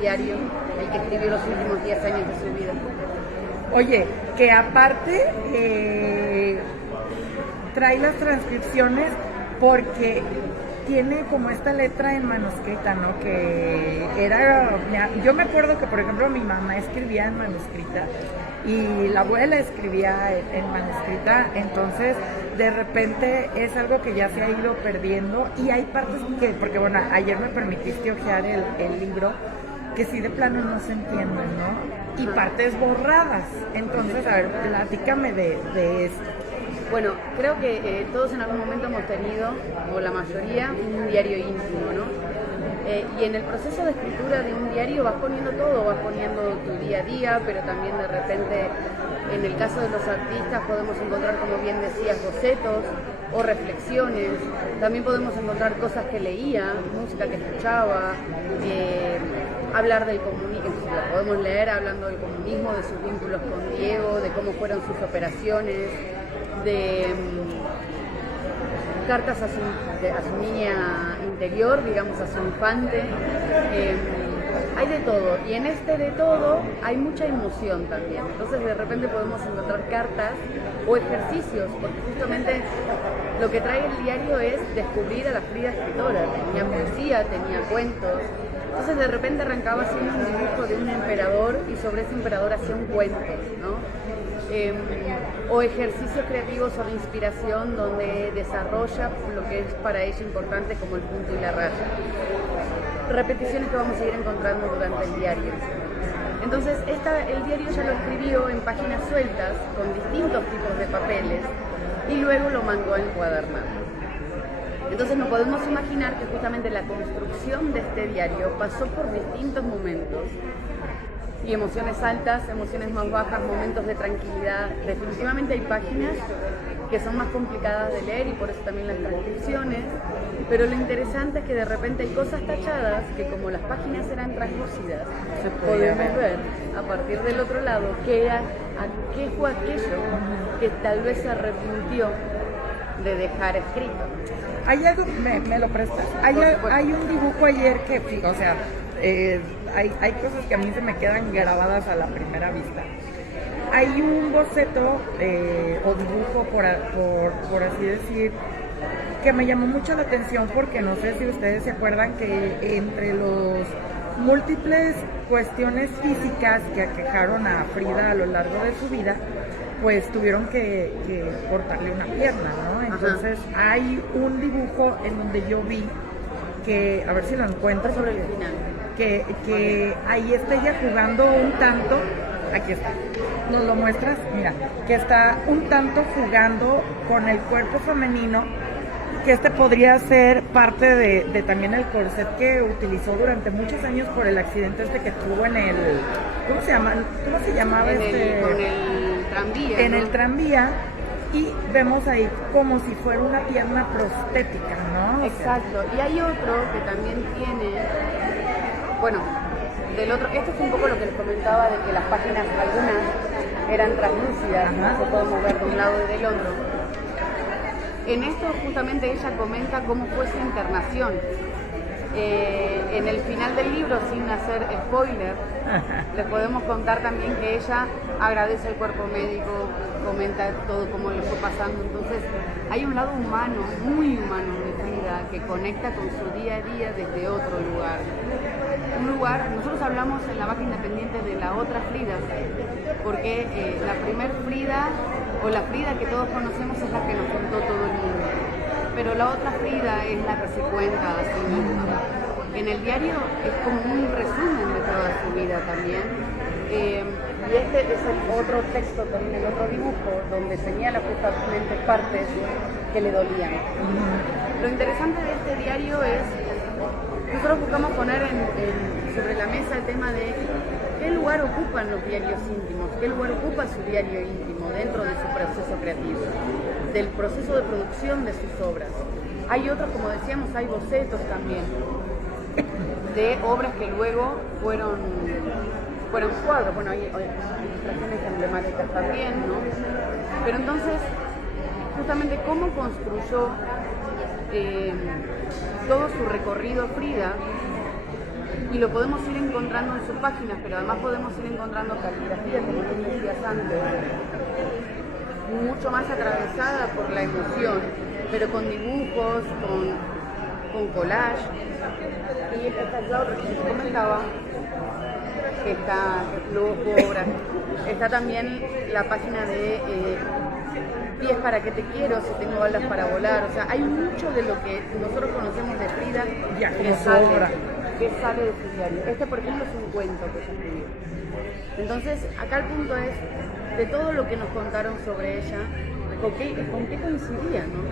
diario, el que escribió los últimos 10 años de su vida. Oye, que aparte trae las transcripciones porque tiene como esta letra en manuscrita, ¿no? Que era, yo me acuerdo que por ejemplo mi mamá escribía en manuscrita y la abuela escribía en manuscrita, entonces de repente es algo que ya se ha ido perdiendo y hay partes que, porque bueno, ayer me permitiste hojear el libro, que sí de plano no se entienden, ¿no? Y partes borradas, entonces a ver, platícame de esto. Bueno, creo que todos en algún momento hemos tenido, o la mayoría, un diario íntimo, ¿no? Y en el proceso de escritura de un diario vas poniendo todo, vas poniendo tu día a día, pero también de repente, en el caso de los artistas, podemos encontrar, como bien decías, bocetos o reflexiones. También podemos encontrar cosas que leía, música que escuchaba, hablar del comunismo, la podemos leer hablando del comunismo, de sus vínculos con Diego, de cómo fueron sus operaciones, de cartas a su niña interior, digamos, a su infante. Hay de todo, y en este de todo hay mucha emoción también. Entonces de repente podemos encontrar cartas o ejercicios, porque justamente lo que trae el diario es descubrir a la Frida escritora. Tenía poesía, tenía cuentos. Entonces de repente arrancaba haciendo un dibujo de un emperador y sobre ese emperador hacía un cuento, ¿no? O ejercicios creativos o de inspiración donde desarrolla lo que es para ella importante, como el punto y la raya. Repeticiones que vamos a ir encontrando durante el diario. Entonces el diario ya lo escribió en páginas sueltas con distintos tipos de papeles y luego lo mandó a encuadernar. Entonces nos podemos imaginar que justamente la construcción de este diario pasó por distintos momentos y emociones altas, emociones más bajas, momentos de tranquilidad. Definitivamente hay páginas que son más complicadas de leer y por eso también las transcripciones, pero lo interesante es que de repente hay cosas tachadas que, como las páginas eran translúcidas, podemos ver a partir del otro lado qué fue aquello que tal vez se arrepintió de dejar escrito. Hay algo, me lo prestas, hay un dibujo ayer que, o sea, hay cosas que a mí se me quedan grabadas a la primera vista. Hay un boceto o dibujo, por así decir, que me llamó mucho la atención porque no sé si ustedes se acuerdan que entre los múltiples cuestiones físicas que aquejaron a Frida a lo largo de su vida, pues tuvieron que cortarle una pierna, ¿no? Entonces hay un dibujo en donde yo vi que, a ver si lo encuentro, sobre el final, que ahí está ella jugando un tanto, aquí está, ¿nos lo muestras? Mira, que está un tanto jugando con el cuerpo femenino, que podría ser parte de también el corset que utilizó durante muchos años por el accidente que tuvo en el, ¿cómo se llamaba con el tranvía, en ¿no? el tranvía, y vemos ahí como si fuera una pierna prostética, ¿no? Exacto, y hay otro que también tiene, bueno, del otro, esto es un poco lo que les comentaba de que las páginas algunas eran translúcidas, no se podemos ver de un lado y del otro. En esto justamente ella comenta cómo fue su internación. En el final del libro, sin hacer spoiler, les podemos contar también que ella agradece al cuerpo médico, comenta todo cómo le fue pasando. Entonces hay un lado humano, muy humano de Frida, que conecta con su día a día desde otro lugar. Un lugar, nosotros hablamos en la vaca independiente de la otra Frida, porque la primer Frida, o la Frida que todos conocemos, es la que nos contó todo el mundo. Pero la otra Frida es la que se cuenta a sí misma. En el diario es como un resumen de toda su vida también. Y este es el otro texto, también el otro dibujo, donde señala justamente partes que le dolían. Lo interesante de este diario es, nosotros buscamos poner sobre la mesa el tema de qué lugar ocupan los diarios íntimos, qué lugar ocupa su diario íntimo dentro de su proceso creativo, del proceso de producción de sus obras. Hay otros, como decíamos, hay bocetos también de obras que luego fueron cuadros. Bueno, hay ilustraciones emblemáticas también, ¿no? Pero entonces, justamente cómo construyó todo su recorrido Frida, Y lo podemos ir encontrando en sus páginas, pero además podemos ir encontrando caligrafía, como tú decías antes, mucho más atravesada por la emoción, pero con dibujos, con collage. Y esta Claudia que te comentaba, que está luego su obra, está también la página de Pies para que te quiero, si tengo alas para volar. O sea, hay mucho de lo que nosotros conocemos de Frida que sale de su diario. Este, por ejemplo, es un cuento que se escribió. Entonces, acá el punto es, de todo lo que nos contaron sobre ella, ¿con qué coincidía, no?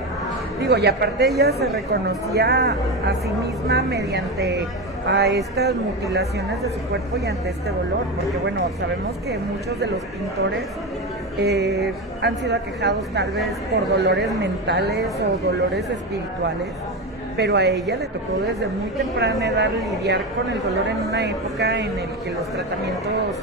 Digo, y aparte ella se reconocía a sí misma mediante a estas mutilaciones de su cuerpo y ante este dolor, porque bueno, sabemos que muchos de los pintores han sido aquejados tal vez por dolores mentales o dolores espirituales, pero a ella le tocó desde muy temprana edad lidiar con el dolor en una época en el que los tratamientos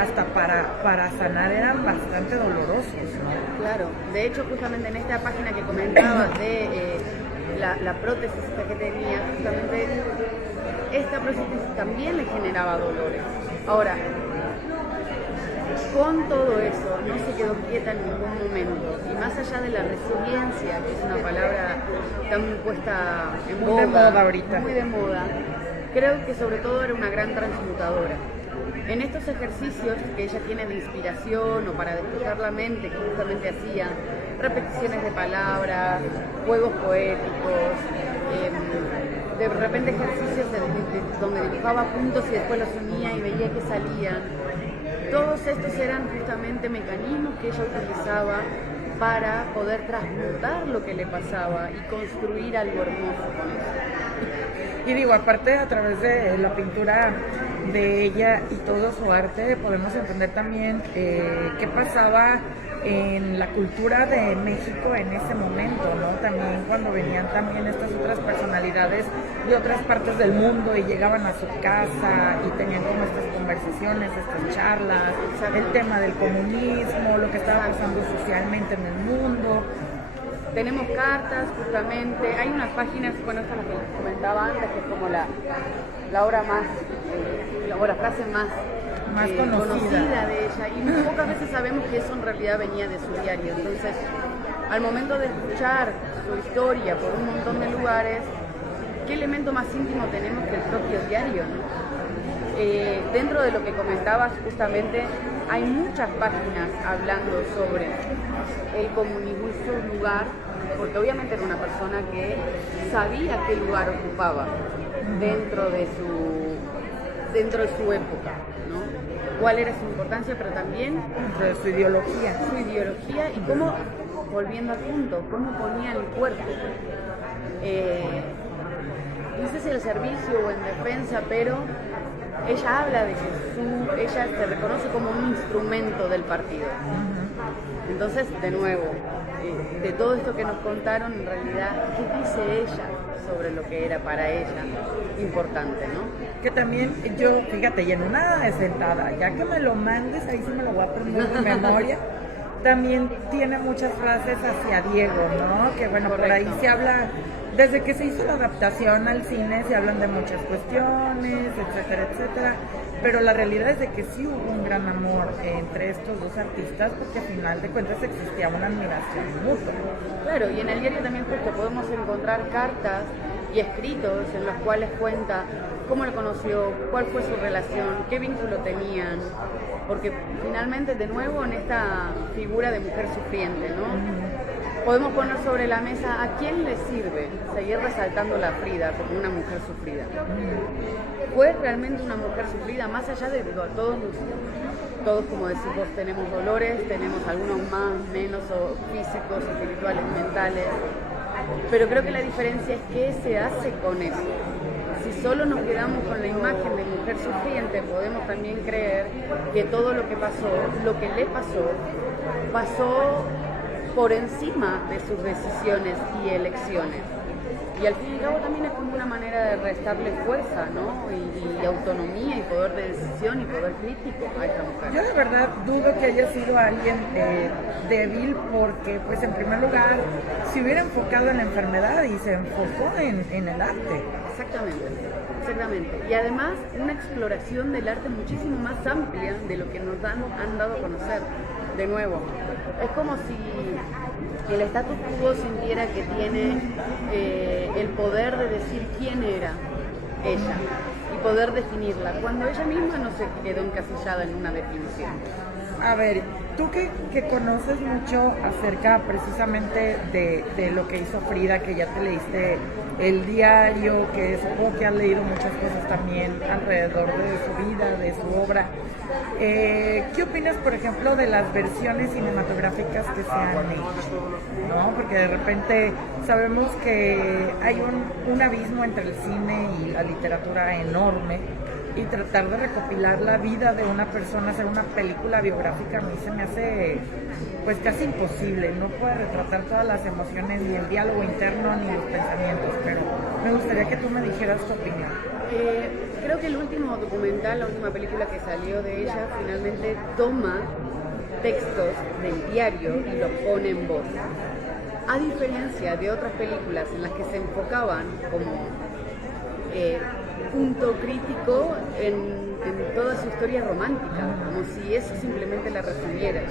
hasta para sanar eran bastante dolorosos, ¿no? Claro, de hecho justamente en esta página que comentabas de la prótesis que tenía, justamente esta prótesis también le generaba dolores. Ahora, con todo eso no se quedó quieta en ningún momento, y más allá de la resiliencia, que es una palabra tan puesta en boga, muy de moda ahorita, muy de moda, creo que sobre todo era una gran transmutadora. En estos ejercicios que ella tiene de inspiración o para despejar la mente, que justamente hacía repeticiones de palabras, juegos poéticos, de repente ejercicios donde dibujaba puntos y después los unía y veía que salían. Todos estos eran justamente mecanismos que ella utilizaba para poder transmutar lo que le pasaba y construir algo hermoso con eso. Y digo, aparte a través de la pintura de ella y todo su arte, podemos entender también qué pasaba en la cultura de México en ese momento, ¿no? También cuando venían también estas otras personalidades de otras partes del mundo y llegaban a su casa y tenían como estas conversaciones, estas charlas, el tema del comunismo, lo que estaba pasando socialmente en el mundo. Tenemos cartas, justamente, hay unas páginas, bueno, esta es la que les comentaba antes, que es como la obra más, o la frase más conocida de ella, y muy pocas veces sabemos que eso en realidad venía de su diario. Entonces, al momento de escuchar su historia por un montón de lugares, ¿qué elemento más íntimo tenemos que el propio diario, ¿no? Dentro de lo que comentabas, justamente, hay muchas páginas hablando sobre el comunismo y su lugar, porque obviamente era una persona que sabía qué lugar ocupaba dentro de su época, ¿no? Cuál era su importancia, pero también de su ideología. Su ideología y cómo, volviendo al punto, cómo ponía el cuerpo. No sé si al servicio o en defensa, pero ella habla de que ella se reconoce como un instrumento del partido. Entonces, de nuevo, de todo esto que nos contaron, en realidad, ¿qué dice ella sobre lo que era para ella importante, no? Que también yo, fíjate, y en una sentada, ya que me lo mandes, ahí sí me lo voy a aprender de memoria, también tiene muchas frases hacia Diego, ¿no? Que bueno, correcto. Por ahí se habla, desde que se hizo la adaptación al cine, se hablan de muchas cuestiones, etcétera, etcétera, pero la realidad es de que sí hubo un gran amor entre estos dos artistas, porque al final de cuentas existía una admiración mutua. Claro, y en el diario también justo podemos encontrar cartas y escritos en los cuales cuenta cómo lo conoció, cuál fue su relación, qué vínculo tenían, porque finalmente, de nuevo, en esta figura de mujer sufriente, ¿no? Podemos poner sobre la mesa a quién le sirve seguir resaltando a Frida como una mujer sufrida. ¿Fue realmente una mujer sufrida? Más allá de todos, como decís vos, tenemos dolores, tenemos algunos más, menos, o físicos, espirituales, mentales, pero creo que la diferencia es qué se hace con eso. Si solo nos quedamos con la imagen de mujer sufriente, podemos también creer que todo lo que pasó, lo que le pasó por encima de sus decisiones y elecciones. Y al fin y al cabo también es como una manera de restarle fuerza, ¿no? Y autonomía y poder de decisión y poder crítico a esta mujer. Yo de verdad dudo que haya sido alguien débil, porque pues en primer lugar se hubiera enfocado en la enfermedad y se enfocó en el arte. Exactamente, exactamente. Y además una exploración del arte muchísimo más amplia de lo que nos han dado a conocer. De nuevo, es como si el status quo sintiera que tiene el poder de decir quién era ella y poder definirla, cuando ella misma no se quedó encasillada en una definición. A ver, tú que conoces mucho acerca precisamente de lo que hizo Frida, que ya te leíste el diario, que supongo que has leído muchas cosas también alrededor de su vida, de su obra, ¿qué opinas, por ejemplo, de las versiones cinematográficas que se han hecho? ¿No? Porque de repente sabemos que hay un abismo entre el cine y la literatura enorme, y tratar de recopilar la vida de una persona, hacer una película biográfica, a mí se me hace pues casi imposible. No puede retratar todas las emociones, ni el diálogo interno, ni los pensamientos, pero me gustaría que tú me dijeras tu opinión. Creo que el último documental, la última película que salió de ella, finalmente toma textos del diario y los pone en voz. A diferencia de otras películas en las que se enfocaban como punto crítico en toda su historia romántica, como si eso simplemente la resumiera.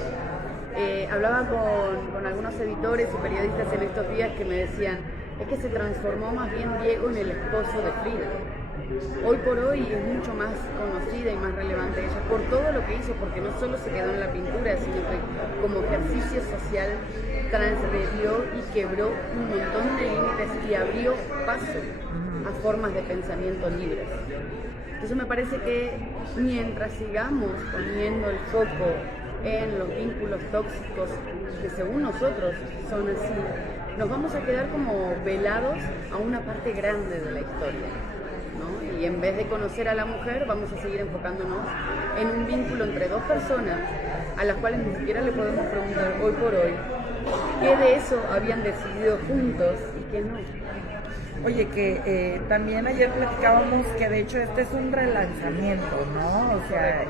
Hablaba con algunos editores y periodistas en estos días que me decían, es que se transformó más bien Diego en el esposo de Frida. Hoy por hoy es mucho más conocida y más relevante ella por todo lo que hizo, porque no solo se quedó en la pintura, sino que como ejercicio social transgredió y quebró un montón de límites y abrió paso a formas de pensamiento libres. Entonces me parece que mientras sigamos poniendo el foco en los vínculos tóxicos que según nosotros son así, nos vamos a quedar como velados a una parte grande de la historia, ¿no? Y en vez de conocer a la mujer, vamos a seguir enfocándonos en un vínculo entre dos personas a las cuales ni siquiera le podemos preguntar hoy por hoy qué de eso habían decidido juntos y qué no. Oye, que también ayer platicábamos que de hecho este es un relanzamiento, ¿no? O sea,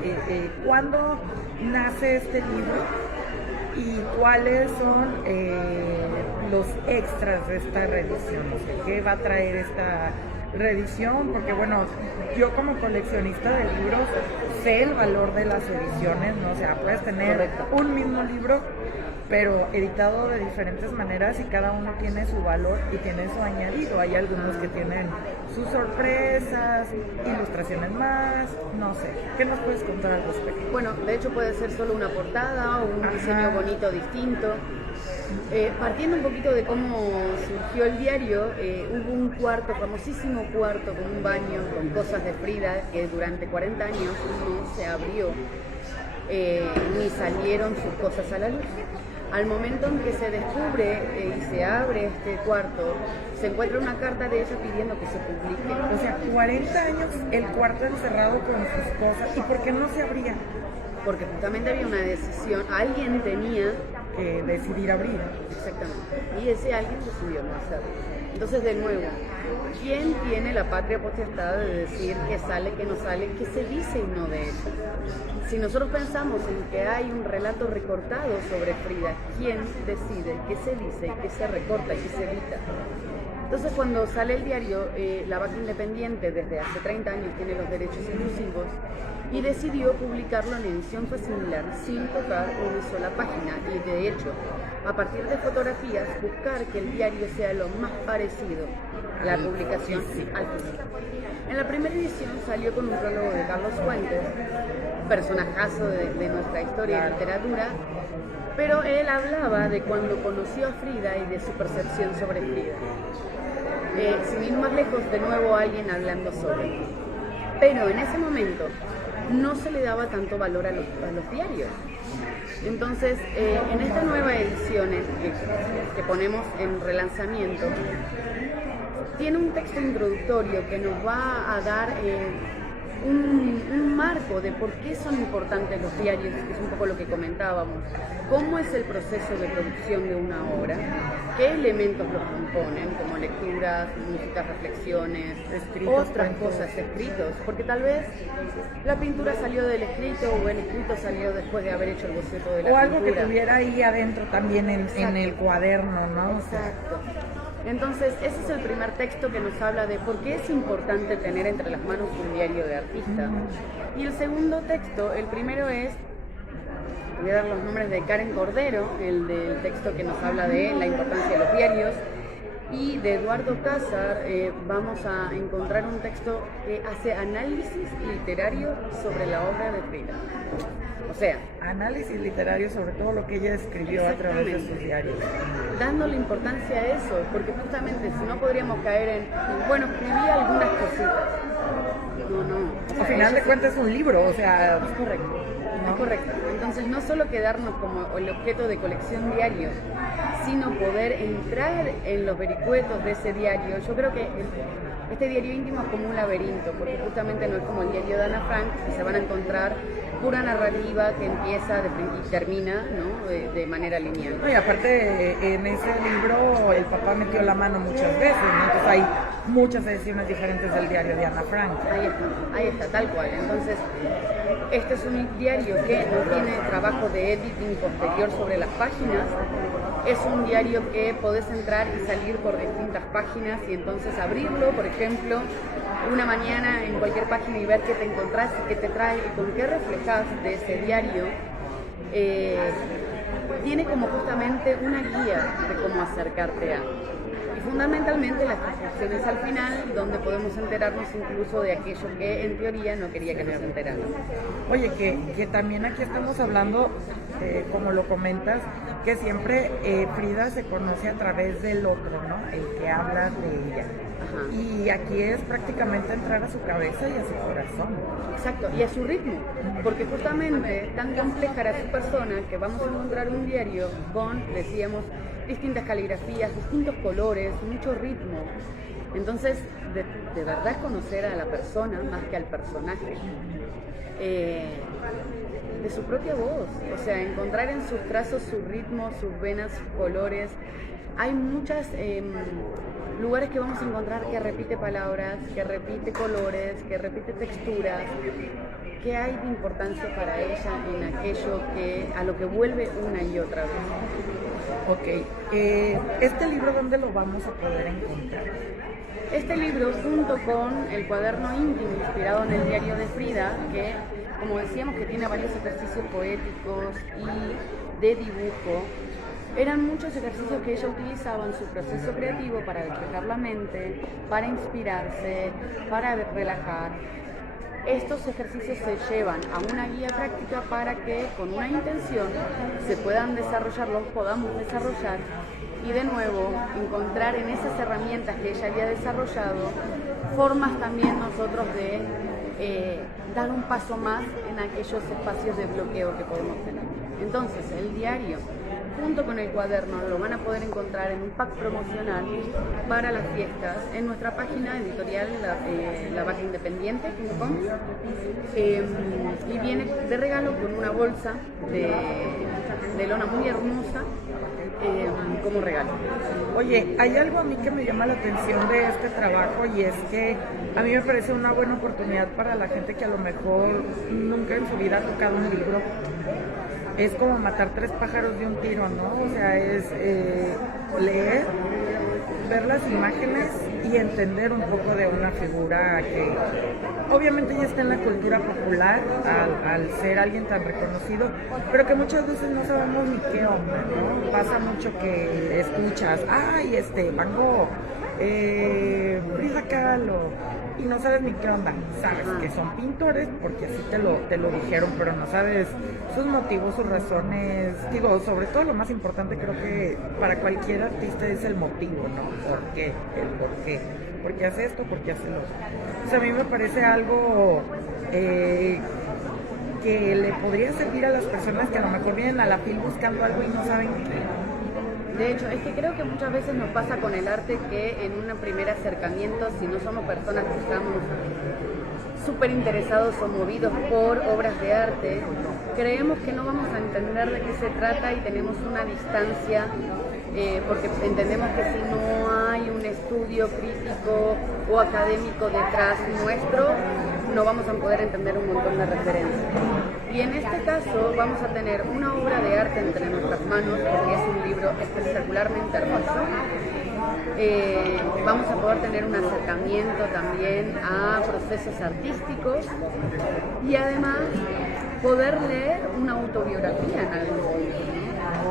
¿cuándo nace este libro y cuáles son los extras de esta reedición? O sea, ¿qué va a traer esta reedición? Porque bueno, yo como coleccionista de libros sé el valor de las ediciones, ¿no? O sea, puedes tener un mismo libro pero editado de diferentes maneras y cada uno tiene su valor y tiene su añadido. Hay algunos que tienen sus sorpresas, ilustraciones más, no sé. ¿Qué nos puedes contar al respecto? Bueno, de hecho puede ser solo una portada o un diseño bonito distinto. Partiendo un poquito de cómo surgió el diario, hubo un cuarto, famosísimo cuarto con un baño con cosas de Frida que durante 40 años no se abrió ni salieron sus cosas a la luz. Al momento en que se descubre y se abre este cuarto, se encuentra una carta de ella pidiendo que se publique. O sea, 40 años el cuarto encerrado con sus cosas. ¿Y por qué no se abría? Porque justamente había una decisión, alguien tenía que decidir abrir. Exactamente. Y ese alguien decidió no hacerlo. Entonces, de nuevo, ¿quién tiene la patria potestad de decir qué sale, qué no sale, qué se dice y no de ella? Si nosotros pensamos en que hay un relato recortado sobre Frida, ¿quién decide qué se dice, qué se recorta y qué se edita? Entonces, cuando sale el diario, la Vaca Independiente desde hace 30 años tiene los derechos exclusivos y decidió publicarlo en edición facsimiliar sin tocar una sola página y, de hecho, a partir de fotografías, buscar que el diario sea lo más parecido a la publicación al físico. En la primera edición salió con un prólogo de Carlos Fuentes, personajazo de nuestra historia y literatura, pero él hablaba de cuando conoció a Frida y de su percepción sobre Frida. Sin ir más lejos, de nuevo alguien hablando sobre. Pero en ese momento no se le daba tanto valor a los diarios. Entonces, en esta nueva edición que ponemos en relanzamiento, tiene un texto introductorio que nos va a dar un marco de por qué son importantes los diarios, que es un poco lo que comentábamos, cómo es el proceso de producción de una obra, qué elementos los componen, como lecturas, músicas, reflexiones, escritos, otras cosas, escritos, porque tal vez la pintura salió del escrito o el escrito salió después de haber hecho el boceto de la pintura. O algo que tuviera ahí adentro también en el cuaderno, ¿no? Exacto. Entonces, ese es el primer texto que nos habla de por qué es importante tener entre las manos un diario de artista. Y el segundo texto, el primero es, voy a dar los nombres de Karen Cordero, el del texto que nos habla de la importancia de los diarios, y de Eduardo Cázar vamos a encontrar un texto que hace análisis literario sobre la obra de Frida. O sea, análisis literario sobre todo lo que ella escribió a través de sus diarios. Dándole importancia a eso, porque justamente si no podríamos caer en, bueno, escribí algunas cositas. No. Al final de cuentas es un libro, o sea... Es correcto, ¿no? Es correcto. Entonces no solo quedarnos como el objeto de colección diario, sino poder entrar en los vericuetos de ese diario. Yo creo que este diario íntimo es como un laberinto, porque justamente no es como el diario de Ana Frank, que se van a encontrar pura narrativa que empieza y termina, ¿no? de manera lineal. No, y aparte en ese libro el papá metió la mano muchas veces, ¿no? Entonces hay muchas ediciones diferentes del diario de Ana Frank. Ahí está, tal cual. Entonces, este es un diario que no tiene trabajo de editing posterior sobre las páginas. Es un diario que podés entrar y salir por distintas páginas y entonces abrirlo, por ejemplo, una mañana en cualquier página y ver qué te encontrás y qué te trae y con qué reflejás de ese diario. Tiene como justamente una guía de cómo acercarte a. Y fundamentalmente las transcripciones al final, donde podemos enterarnos incluso de aquello que en teoría no quería que nos enteráramos. Oye, que también aquí estamos hablando, como lo comentas, que siempre Frida se conoce a través del otro, ¿no? El que habla de ella. Ajá. Y aquí es prácticamente entrar a su cabeza y a su corazón. Exacto, y a su ritmo, porque justamente tan compleja era su persona que vamos a encontrar un diario con, decíamos, distintas caligrafías, distintos colores, mucho ritmo. Entonces, de verdad conocer a la persona más que al personaje. De su propia voz, o sea, encontrar en sus trazos su ritmo, sus venas, sus colores. Hay muchos lugares que vamos a encontrar que repite palabras, que repite colores, que repite texturas. ¿Qué hay de importancia para ella en aquello a lo que vuelve una y otra vez? Ok, ¿este libro dónde lo vamos a poder encontrar? Este libro, junto con el cuaderno íntimo inspirado en el diario de Frida, que, como decíamos, que tiene varios ejercicios poéticos y de dibujo, eran muchos ejercicios que ella utilizaba en su proceso creativo para despejar la mente, para inspirarse, para relajar. Estos ejercicios se llevan a una guía práctica para que con una intención se puedan desarrollar, los podamos desarrollar y de nuevo encontrar en esas herramientas que ella había desarrollado formas también nosotros de dar un paso más en aquellos espacios de bloqueo que podemos tener. Entonces el diario junto con el cuaderno lo van a poder encontrar en un pack promocional para las fiestas en nuestra página editorial, lavacraindependiente.com, y viene de regalo con una bolsa de lona muy hermosa como regalo. Oye, hay algo a mí que me llama la atención de este trabajo y es que a mí me parece una buena oportunidad para la gente que a lo mejor nunca en su vida ha tocado un libro. Es como matar 3 pájaros de un tiro, ¿no? O sea, es leer, ver las imágenes y entender un poco de una figura que obviamente ya está en la cultura popular al ser alguien tan reconocido, pero que muchas veces no sabemos ni qué onda, ¿no? Pasa mucho que escuchas, ¡ay, Van Gogh! Frida Kahlo, y no sabes ni qué onda. Sabes que son pintores porque así te lo dijeron, pero no sabes sus motivos, sus razones. Digo, sobre todo lo más importante creo que para cualquier artista es el motivo, ¿no? ¿Por qué? El por qué. ¿Por qué hace esto? ¿Por qué hace lo otro? Pues a mí me parece algo que le podría servir a las personas que a lo mejor vienen a la FIL buscando algo y no saben qué. De hecho, es que creo que muchas veces nos pasa con el arte que en un primer acercamiento, si no somos personas que estamos súper interesados o movidos por obras de arte, creemos que no vamos a entender de qué se trata y tenemos una distancia, porque entendemos que si no hay un estudio crítico o académico detrás nuestro, no vamos a poder entender un montón de referencias. Y en este caso vamos a tener una obra de arte entre nuestras manos, porque es un libro espectacularmente hermoso, Vamos a poder tener un acercamiento también a procesos artísticos y además poder leer una autobiografía en algún momento.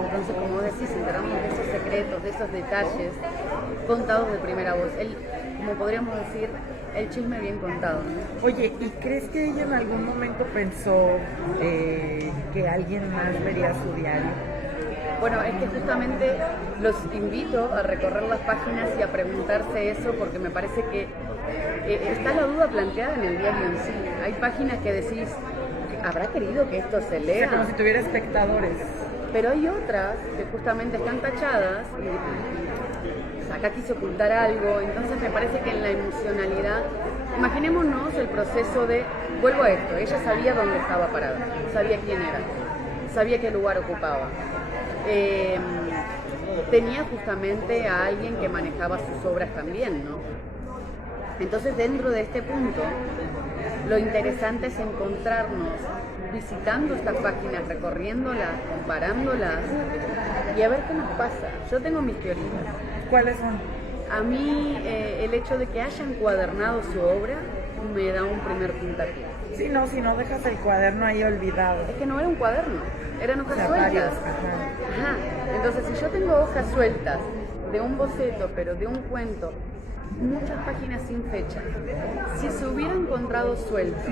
Entonces, como decís, enteramos de esos secretos, de esos detalles contados de primera voz. Como podríamos decir, el chisme bien contado, ¿no? Oye, ¿y crees que ella en algún momento pensó que alguien más vería su diario? Bueno, es que justamente los invito a recorrer las páginas y a preguntarse eso, porque me parece que está la duda planteada en el diario en sí. Hay páginas que decís, ¿habrá querido que esto se lea? O sea, como si tuviera espectadores. Pero hay otras que justamente están tachadas y acá quiso ocultar algo, entonces me parece que en la emocionalidad, imaginémonos el proceso de, vuelvo a esto, ella sabía dónde estaba parada, sabía quién era, sabía qué lugar ocupaba. Tenía justamente a alguien que manejaba sus obras también, ¿no? Entonces, dentro de este punto, lo interesante es encontrarnos visitando estas páginas, recorriéndolas, comparándolas y a ver qué nos pasa. Yo tengo mis teorías. ¿Cuáles son? A mí, el hecho de que hayan encuadernado su obra me da un primer puntapié. Sí, no, si no dejas el cuaderno ahí olvidado. Es que no era un cuaderno, eran hojas O sea, varios, sueltas. ajá. Ajá. Entonces, si yo tengo hojas sueltas de un boceto, pero de un cuento, muchas páginas sin fecha, si se hubiera encontrado suelto,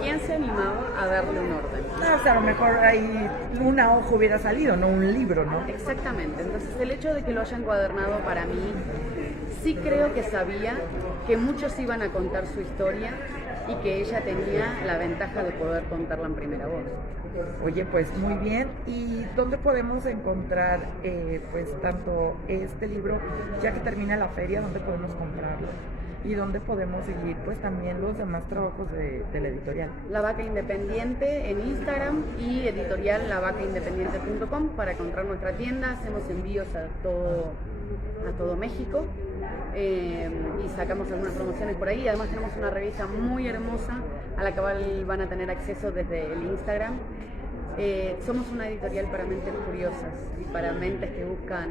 ¿quién se animaba a darle un orden? No, o sea, a lo mejor ahí una hoja hubiera salido, no un libro, ¿no? Exactamente. Entonces, el hecho de que lo hayan encuadernado para mí, sí creo que sabía que muchos iban a contar su historia y que ella tenía la ventaja de poder contarla en primera voz. Oye, pues muy bien. ¿Y dónde podemos encontrar, pues, tanto este libro, ya que termina la feria, dónde podemos comprarlo? ¿Y dónde podemos seguir, pues, también los demás trabajos de la editorial? La Vaca Independiente en Instagram y editorial lavacaindependiente.com para encontrar nuestra tienda. Hacemos envíos a todo México y sacamos algunas promociones por ahí. Además tenemos una revista muy hermosa a la que van a tener acceso desde el Instagram. Somos una editorial para mentes curiosas y para mentes que buscan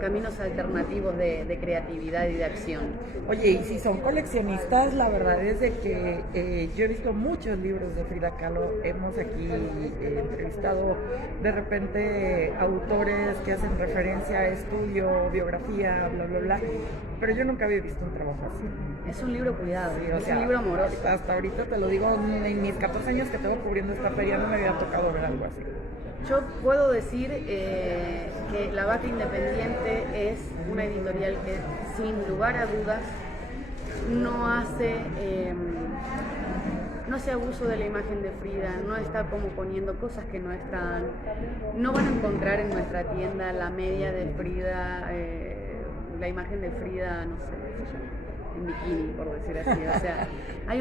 caminos alternativos de creatividad y de acción. Oye, y si son coleccionistas, la verdad es de que yo he visto muchos libros de Frida Kahlo. Hemos aquí entrevistado de repente autores que hacen referencia a estudio, biografía, bla, bla, bla, pero yo nunca había visto un trabajo así. Es un libro cuidado, Sí, es un libro amoroso. Hasta ahorita te lo digo, en mis 14 años que tengo cubriendo esta feria no me había tocado ver algo así. Yo puedo decir que La Vaca Independiente es una editorial que sin lugar a dudas no hace abuso de la imagen de Frida, no está como poniendo cosas que no están. No van a encontrar en nuestra tienda la media de Frida, la imagen de Frida, no sé, en bikini, por decir así. O sea, hay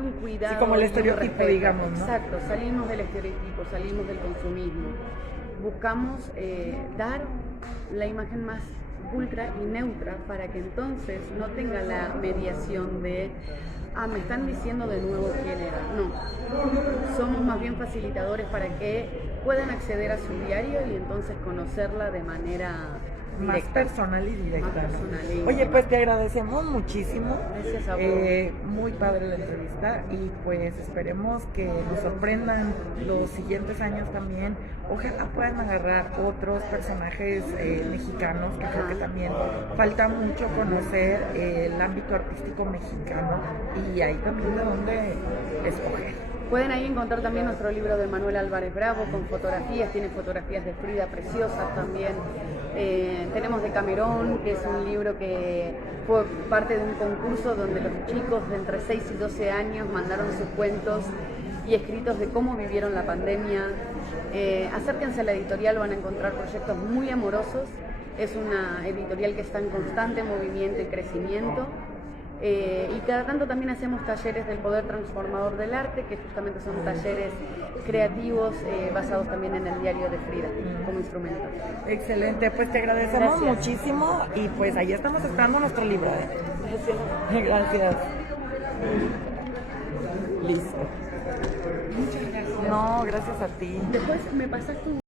un cuidado. Sí, como el y un estereotipo, respeto. digamos, ¿no? Exacto, salimos del estereotipo, salimos del consumismo. Buscamos dar la imagen más pulcra y neutra para que entonces no tenga la mediación de me están diciendo de nuevo quién era. No, somos más bien facilitadores para que puedan acceder a su diario y entonces conocerla de manera más directa. personal y directa. Más personal y Oye, pues te agradecemos muchísimo. Gracias a vos. Muy padre la entrevista y pues esperemos que nos sorprendan los siguientes años también. Ojalá puedan agarrar otros personajes mexicanos, que creo que también falta mucho conocer el ámbito artístico mexicano y ahí también de dónde escoger. Pueden ahí encontrar también nuestro libro de Manuel Álvarez Bravo con fotografías, tiene fotografías de Frida preciosas también. Tenemos de Camerón, que es un libro que fue parte de un concurso donde los chicos de entre 6 y 12 años mandaron sus cuentos y escritos de cómo vivieron la pandemia. Acérquense a la editorial, van a encontrar proyectos muy amorosos. Es una editorial que está en constante movimiento y crecimiento. Y cada tanto también hacemos talleres del poder transformador del arte, que justamente son talleres creativos basados también en el diario de Frida como instrumento. Excelente, pues te agradecemos Gracias. muchísimo y pues ahí estamos esperando nuestro libro. Gracias. Gracias. Listo. Muchas gracias. No, gracias a ti. Después me pasas tu